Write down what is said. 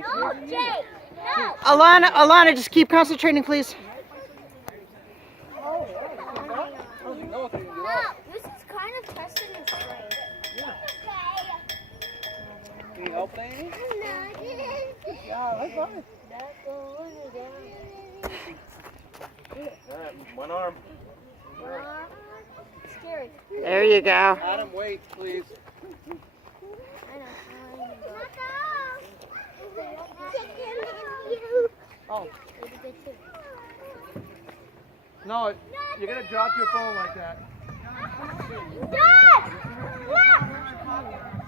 No, Jake. No. Alana, just keep concentrating, please. No, this is kind of testing his strength. Can you help Danny? Yeah, that's fine. Alright, one arm. Scary. There you go. Adam, wait, please. Oh. No, you're gonna drop your phone like that. Dad! Look!